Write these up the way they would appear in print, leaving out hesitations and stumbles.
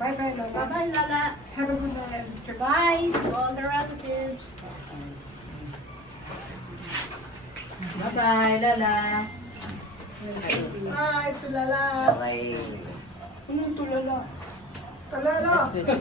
Bye-bye, Lola. Bye-bye, Lala. Have a good night. Bye to all the relatives. Bye-bye, Lala. Bye to Lala. Bye. Ano to Lala? Talala. In the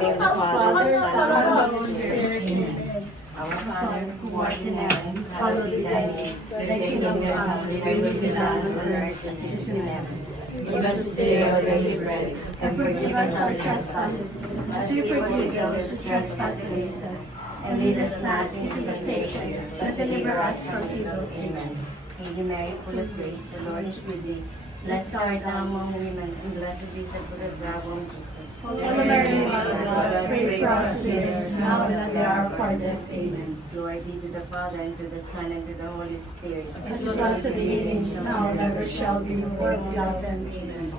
name of the Father, Son, and Holy Spirit. Amen. Our Father, who art in heaven, hallowed be thy name. Thy kingdom come, thy will be done on earth as it is in heaven. Give us this day our daily bread, and forgive us our trespasses, as we forgive those who trespass against us. And lead us not into temptation, but deliver us from evil. Amen. Hail Mary, full of grace, the Lord is with thee. Blessed art thou among women, and blessed is the fruit of thy womb, Jesus. Holy Mary, Mother of God, pray for us sinners, now and at the hour of our death. Amen. Glory be to the Father, and to the Son, and to the Holy Spirit. As it was in the beginning, is now, and ever shall be, world without end. Amen.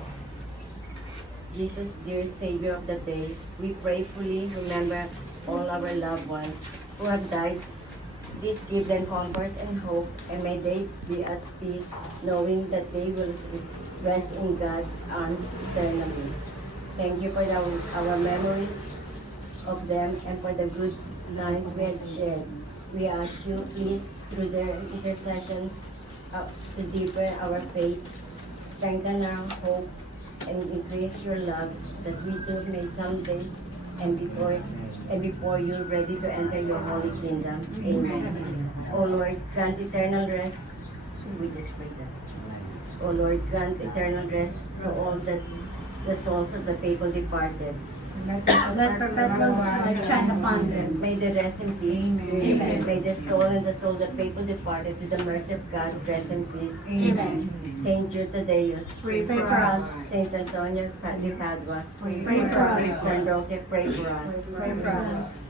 Jesus, dear Savior of the day, we prayerfully remember all our loved ones who have died. Please give them comfort and hope, and may they be at peace, knowing that they will rest in God's arms eternally. Thank you for our memories of them and for the good times we had shared. We ask you, please, through their intercession, to deepen our faith, strengthen our hope, and increase your love, that we too may someday and before you ready to enter your holy kingdom. Amen. O Lord, grant eternal rest. We just pray that. O Lord, grant eternal rest to all the souls of the people departed. Let perpetual light shine upon them. May they rest in peace. Amen. May the soul and the soul of the people departed to the mercy of God rest in peace. Amen. Saint Jude Tadeus, Pray for us. Saint Antonio de Padua, Pray for us. San Roque, pray for us. Pray for us.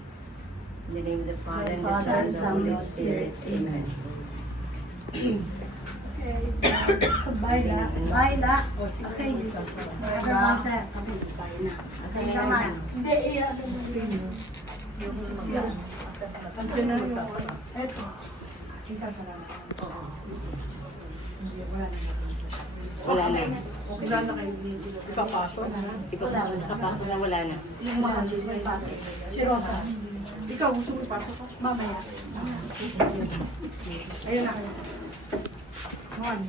In the name of the Father, and the Father, Son, and the Son, Holy Spirit. Amen. Okay, so, bye la. Bye la. Okay, everyone say, bye na. Sige naman. Hindi, iyan mo sinyo. Kasi na yung eto. Isasara na. Oo. Hindi, wala na. Wala na. Wala na kayo dito. Ipapasok na. Kapasok na wala na. Yung mga may pasok. Si Rosa. Ikaw, gusto mo ipasok ka? Mamaya. Ayun na kayo. One.